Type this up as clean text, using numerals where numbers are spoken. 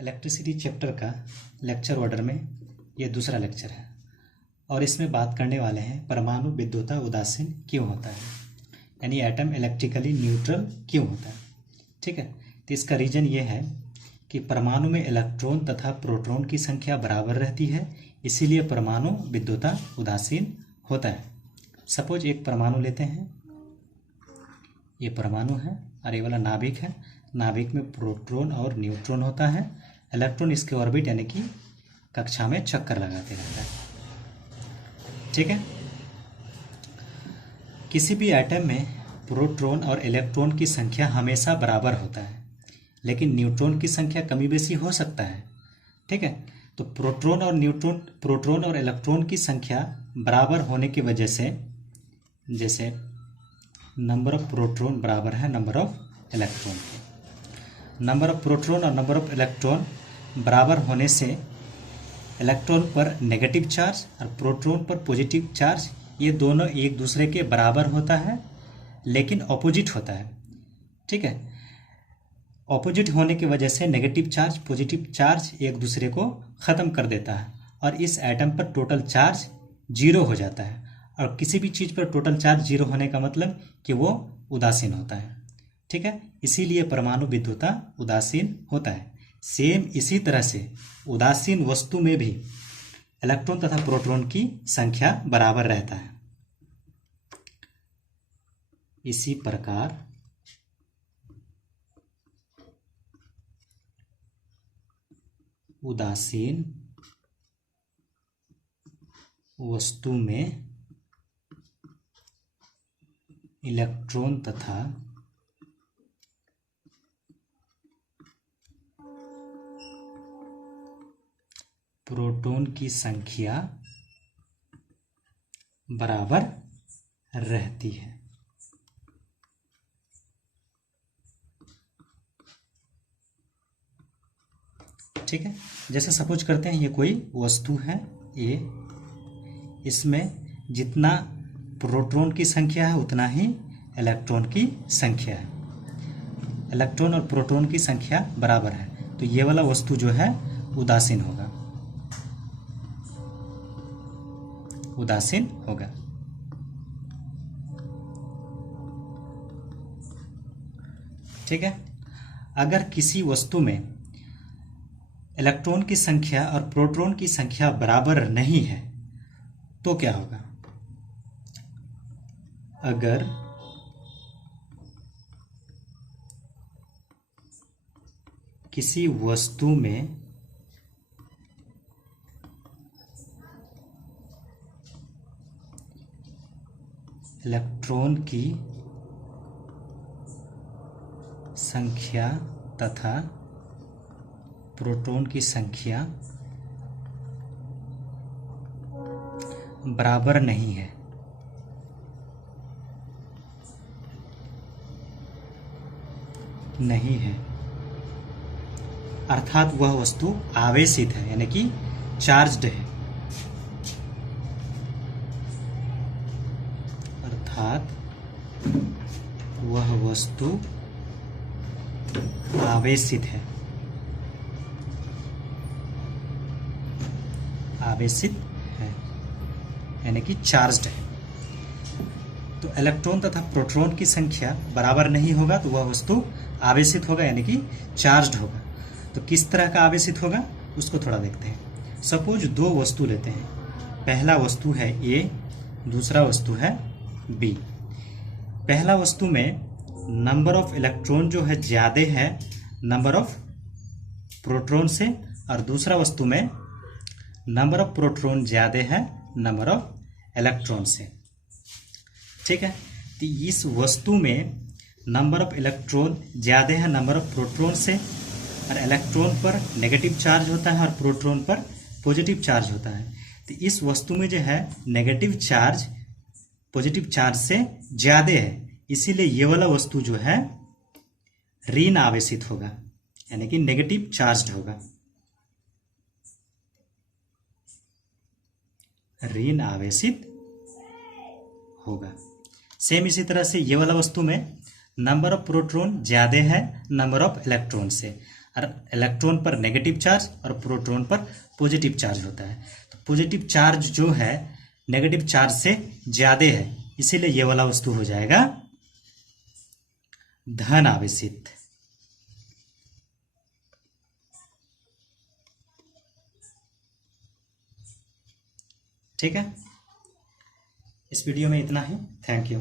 Electricity chapter का lecture order में ये दूसरा लेक्चर है और इसमें बात करने वाले हैं परमाणु विद्युत उदासीन क्यों होता है, यानी एटम इलेक्ट्रिकली न्यूट्रल क्यों होता है। ठीक है, तो इसका रीज़न ये है कि परमाणु में इलेक्ट्रॉन तथा प्रोटॉन की संख्या बराबर रहती है, इसीलिए परमाणु विद्युत उदासीन होता है। सपोज एक परमाणु लेते हैं, ये परमाणु है और ये वाला नाभिक है। नाभिक में प्रोटॉन और न्यूट्रॉन होता है। इलेक्ट्रॉन इसके ऑर्बिट यानी कि कक्षा में चक्कर लगाते रहता है। ठीक है, किसी भी एटम में प्रोटॉन और इलेक्ट्रॉन की संख्या हमेशा बराबर होता है, लेकिन न्यूट्रॉन की संख्या कमी बेशी हो सकता है। ठीक है, तो प्रोटॉन और इलेक्ट्रॉन की संख्या बराबर होने की वजह से, जैसे नंबर ऑफ प्रोटॉन बराबर है नंबर ऑफ इलेक्ट्रॉन के, नंबर ऑफ प्रोटॉन और नंबर ऑफ इलेक्ट्रॉन बराबर होने से इलेक्ट्रॉन पर नेगेटिव चार्ज और प्रोटॉन पर पॉजिटिव चार्ज ये दोनों एक दूसरे के बराबर होता है, लेकिन ऑपोजिट होता है। ठीक है, ऑपोजिट होने की वजह से नेगेटिव चार्ज पॉजिटिव चार्ज एक दूसरे को ख़त्म कर देता है और इस एटम पर टोटल चार्ज जीरो हो जाता है। और किसी भी चीज़ पर टोटल चार्ज जीरो होने का मतलब कि वो उदासीन होता है। ठीक है, इसीलिए परमाणु विद्युत उदासीन होता है। सेम इसी तरह से उदासीन वस्तु में भी इलेक्ट्रॉन तथा प्रोटॉन की संख्या बराबर रहता है। इसी प्रकार उदासीन वस्तु में इलेक्ट्रॉन तथा प्रोटॉन की संख्या बराबर रहती है। ठीक है, जैसे सपोज करते हैं ये कोई वस्तु है, ये इसमें जितना प्रोटॉन की संख्या है उतना ही इलेक्ट्रॉन की संख्या है। इलेक्ट्रॉन और प्रोटॉन की संख्या बराबर है, तो ये वाला वस्तु जो है उदासीन होगा, उदासीन होगा। ठीक है, अगर किसी वस्तु में इलेक्ट्रॉन की संख्या और प्रोटॉन की संख्या बराबर नहीं है तो क्या होगा। अगर किसी वस्तु में इलेक्ट्रॉन की संख्या तथा प्रोटॉन की संख्या बराबर नहीं है, अर्थात वह वस्तु आवेशित है यानी कि चार्ज्ड है, अर्थात वह वस्तु आवेशित है, यानी कि चार्ज्ड है। तो इलेक्ट्रॉन तथा प्रोटॉन की संख्या बराबर नहीं होगा तो वह वस्तु आवेशित होगा यानी कि चार्ज्ड होगा। तो किस तरह का आवेशित होगा उसको थोड़ा देखते हैं। सपोज दो वस्तु लेते हैं, पहला वस्तु है ए, दूसरा वस्तु है बी। पहला वस्तु में नंबर ऑफ इलेक्ट्रॉन जो है ज़्यादा है नंबर ऑफ प्रोटॉन से, और दूसरा वस्तु में नंबर ऑफ प्रोटॉन ज़्यादा है नंबर ऑफ इलेक्ट्रॉन से। ठीक है, तो इस वस्तु में नंबर ऑफ इलेक्ट्रॉन ज़्यादा है नंबर ऑफ प्रोटॉन से, और इलेक्ट्रॉन पर नेगेटिव चार्ज होता है और प्रोटॉन पर पॉजिटिव चार्ज होता है। तो इस वस्तु में जो है नेगेटिव चार्ज पॉजिटिव चार्ज से ज़्यादा है, इसीलिए ये वाला वस्तु जो है ऋण आवेशित होगा यानी कि नेगेटिव चार्ज्ड होगा, ऋण आवेशित होगा। सेम इसी तरह से ये वाला वस्तु में नंबर ऑफ प्रोटॉन ज़्यादा है नंबर ऑफ इलेक्ट्रॉन से, और इलेक्ट्रॉन पर नेगेटिव चार्ज और प्रोटॉन पर पॉजिटिव चार्ज होता है। तो पॉजिटिव चार्ज जो है नेगेटिव चार्ज से ज्यादा है, इसीलिए ये वाला वस्तु हो जाएगा धन आवेशित। ठीक है, इस वीडियो में इतना ही। Thank you.